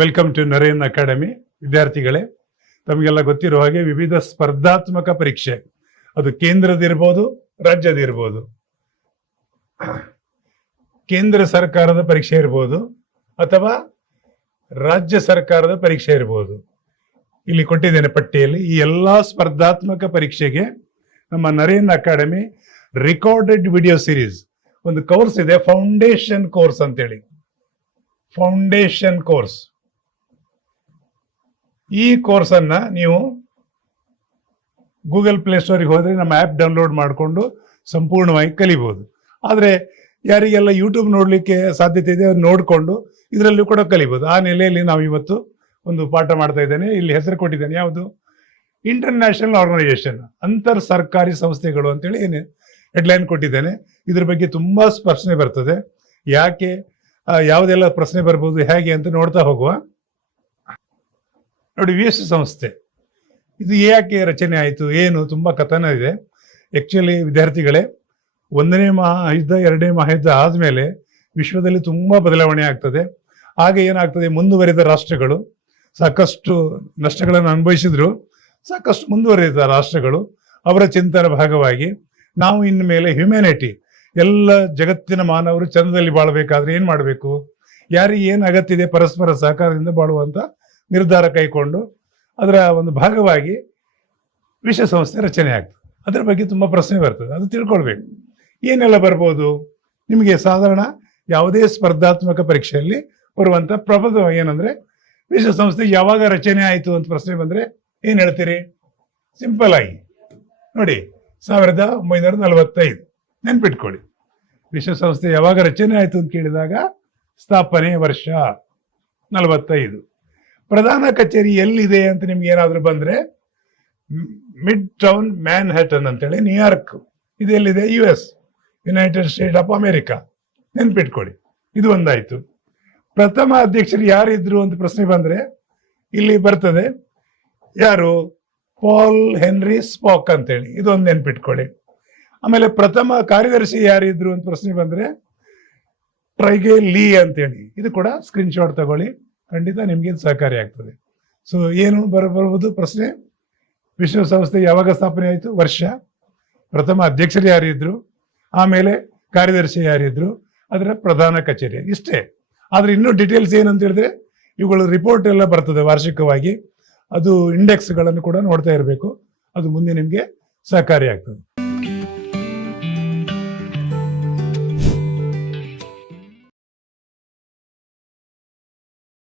Welcome to Naren academy. ವಿದ್ಯಾರ್ಥಿಗಳೇ, ತಮಗೆಲ್ಲ ಗೊತ್ತಿರೋ ಹಾಗೆ ವಿವಿಧ ಸ್ಪರ್ಧಾತ್ಮಕ ಪರೀಕ್ಷೆ, ಅದು ಕೇಂದ್ರದಿರ್ಬೋದು, ರಾಜ್ಯದಿರ್ಬೋದು, ಕೇಂದ್ರ ಸರ್ಕಾರದ ಪರೀಕ್ಷೆ ಇರ್ಬೋದು ಅಥವಾ ರಾಜ್ಯ ಸರ್ಕಾರದ ಪರೀಕ್ಷೆ ಇರ್ಬೋದು. ಇಲ್ಲಿ ಕೊಟ್ಟಿದ್ದೇನೆ ಪಟ್ಟಿಯಲ್ಲಿ. ಈ ಎಲ್ಲಾ ಸ್ಪರ್ಧಾತ್ಮಕ ಪರೀಕ್ಷೆಗೆ ನಮ್ಮ Naren academy recorded video series ಒಂದು ಕೋರ್ಸ್ ಇದೆ, ಫೌಂಡೇಶನ್ ಕೋರ್ಸ್ ಅಂತೇಳಿ. ಫೌಂಡೇಶನ್ ಕೋರ್ಸ್, ಈ ಕೋರ್ಸ್ ಅನ್ನ ನೀವು ಗೂಗಲ್ ಪ್ಲೇಸ್ಟೋರಿಗೆ ಹೋದ್ರೆ ನಮ್ಮ ಆ್ಯಪ್ ಡೌನ್ಲೋಡ್ ಮಾಡಿಕೊಂಡು ಸಂಪೂರ್ಣವಾಗಿ ಕಲಿಬಹುದು. ಆದರೆ ಯಾರಿಗೆಲ್ಲ ಯೂಟ್ಯೂಬ್ ನೋಡಲಿಕ್ಕೆ ಸಾಧ್ಯತೆ ಇದೆ ಅವ್ರು ನೋಡಿಕೊಂಡು ಇದರಲ್ಲೂ ಕೂಡ ಕಲಿಬಹುದು. ಆ ನೆಲೆಯಲ್ಲಿ ನಾವು ಇವತ್ತು ಒಂದು ಪಾಠ ಮಾಡ್ತಾ ಇದ್ದೇನೆ. ಇಲ್ಲಿ ಹೆಸರು ಕೊಟ್ಟಿದ್ದೇನೆ, ಯಾವುದು? ಇಂಟರ್ನ್ಯಾಷನಲ್ ಆರ್ಗನೈಸೇಷನ್, ಅಂತರ್ ಸರ್ಕಾರಿ ಸಂಸ್ಥೆಗಳು ಅಂತೇಳಿ ಏನು ಹೆಡ್ಲೈನ್ ಕೊಟ್ಟಿದ್ದೇನೆ. ಇದ್ರ ಬಗ್ಗೆ ತುಂಬಾ ಪ್ರಶ್ನೆ ಬರ್ತದೆ. ಯಾಕೆ, ಯಾವುದೆಲ್ಲ ಪ್ರಶ್ನೆ ಬರ್ಬೋದು, ಹೇಗೆ ಅಂತ ನೋಡ್ತಾ ಹೋಗುವ. ನೋಡಿ, ವಿಶ್ವಸಂಸ್ಥೆ ಇದು ಯಾಕೆ ರಚನೆ ಆಯಿತು, ಏನು, ತುಂಬಾ ಕಥನ ಇದೆ. ಆಕ್ಚುಲಿ ವಿದ್ಯಾರ್ಥಿಗಳೇ, 1ನೇ ಮಹಾಯುದ್ಧ 2ನೇ ಮಹಾಯುದ್ಧ ಆದ್ಮೇಲೆ ವಿಶ್ವದಲ್ಲಿ ತುಂಬಾ ಬದಲಾವಣೆ ಆಗ್ತದೆ. ಆಗ ಏನಾಗ್ತದೆ, ಮುಂದುವರಿದ ರಾಷ್ಟ್ರಗಳು ಸಾಕಷ್ಟು ನಷ್ಟಗಳನ್ನು ಅನುಭವಿಸಿದ್ರು. ಸಾಕಷ್ಟು ಮುಂದುವರಿದ ರಾಷ್ಟ್ರಗಳು ಅವರ ಚಿಂತನ ಭಾಗವಾಗಿ ನಾವು ಇನ್ನು ಮೇಲೆ ಹ್ಯುಮ್ಯಾನಿಟಿ, ಎಲ್ಲ ಜಗತ್ತಿನ ಮಾನವರು ಚಂದದಲ್ಲಿ ಬಾಳಬೇಕಾದ್ರೆ ಏನ್ ಮಾಡಬೇಕು, ಯಾರಿಗೆ ಏನು ಅಗತ್ಯ ಇದೆ, ಪರಸ್ಪರ ಸಹಕಾರದಿಂದ ಬಾಳುವಂತ ನಿರ್ಧಾರ ಕೈಕೊಂಡು ಅದರ ಒಂದು ಭಾಗವಾಗಿ ವಿಶ್ವಸಂಸ್ಥೆ ರಚನೆ ಆಗ್ತದೆ. ಅದರ ಬಗ್ಗೆ ತುಂಬಾ ಪ್ರಶ್ನೆ ಬರ್ತದೆ, ಅದು ತಿಳ್ಕೊಳ್ಬೇಕು. ಏನೆಲ್ಲ ಬರ್ಬೋದು ನಿಮಗೆ? ಸಾಧಾರಣ ಯಾವುದೇ ಸ್ಪರ್ಧಾತ್ಮಕ ಪರೀಕ್ಷೆಯಲ್ಲಿ ಬರುವಂತ ಪ್ರಬಂಧ ಏನಂದ್ರೆ, ವಿಶ್ವಸಂಸ್ಥೆ ಯಾವಾಗ ರಚನೆ ಆಯಿತು ಅಂತ ಪ್ರಶ್ನೆ ಬಂದ್ರೆ ಏನ್ ಹೇಳ್ತೀರಿ? ಸಿಂಪಲ್ ಆಗಿ ನೋಡಿ, 1945 ನೆನ್ಪಿಟ್ಕೊಳ್ಳಿ. ವಿಶ್ವಸಂಸ್ಥೆ ಯಾವಾಗ ರಚನೆ ಆಯಿತು ಅಂತ ಕೇಳಿದಾಗ ಸ್ಥಾಪನೆ ವರ್ಷ 45. ಪ್ರಧಾನ ಕಚೇರಿ ಎಲ್ಲಿದೆ ಅಂತ ನಿಮ್ಗೆ ಏನಾದ್ರು ಬಂದ್ರೆ, ಮಿಡ್ ಟೌನ್ ಮ್ಯಾನ್ಹ್ಯಾಟನ್ ಅಂತೇಳಿ ನ್ಯೂಯಾರ್ಕ್, ಇದು ಎಲ್ಲಿದೆ? US, United state of America. ನೆನ್ಪಿಟ್ಕೊಳ್ಳಿ, ಇದು ಒಂದಾಯ್ತು. ಪ್ರಥಮ ಅಧ್ಯಕ್ಷರು ಯಾರಿದ್ರು ಅಂತ ಪ್ರಶ್ನೆ ಬಂದ್ರೆ ಇಲ್ಲಿ ಬರ್ತದೆ, ಯಾರು? ಪಾಲ್ ಹೆನ್ರಿ ಸ್ಪಾಕ್ ಅಂತೇಳಿ, ಇದೊಂದು ನೆನ್ಪಿಟ್ಕೊಳ್ಳಿ. ಆಮೇಲೆ ಪ್ರಥಮ ಕಾರ್ಯದರ್ಶಿ ಯಾರಿದ್ರು ಅಂತ ಪ್ರಶ್ನೆ ಬಂದ್ರೆ ಟ್ರೈಗೆ ಲೀ ಅಂತೇಳಿ, ಇದು ಕೂಡ ಸ್ಕ್ರೀನ್ ಶಾಟ್ ತಗೊಳ್ಳಿ, ಖಂಡಿತ ನಿಮ್ಗೆ ಸಹಕಾರಿ ಆಗ್ತದೆ. ಸೊ ಏನು ಬರ್ಬೋದು ಪ್ರಶ್ನೆ? ವಿಶ್ವಸಂಸ್ಥೆ ಯಾವಾಗ ಸ್ಥಾಪನೆ ಆಯಿತು, ವರ್ಷ, ಪ್ರಥಮ ಅಧ್ಯಕ್ಷರು ಯಾರಿದ್ರು, ಆಮೇಲೆ ಕಾರ್ಯದರ್ಶಿ ಯಾರಿದ್ರು, ಅದರ ಪ್ರಧಾನ ಕಚೇರಿ, ಇಷ್ಟೇ. ಆದ್ರೆ ಇನ್ನೂ ಡೀಟೇಲ್ಸ್ ಏನಂತ ಹೇಳಿದ್ರೆ, ಇವುಗಳು ರಿಪೋರ್ಟ್ ಎಲ್ಲ ಬರ್ತದೆ ವಾರ್ಷಿಕವಾಗಿ, ಅದು ಇಂಡೆಕ್ಸ್ಗಳನ್ನು ಕೂಡ ನೋಡ್ತಾ ಇರಬೇಕು. ಅದು ಮುಂದೆ ನಿಮ್ಗೆ ಸಹಕಾರಿ ಆಗ್ತದೆ.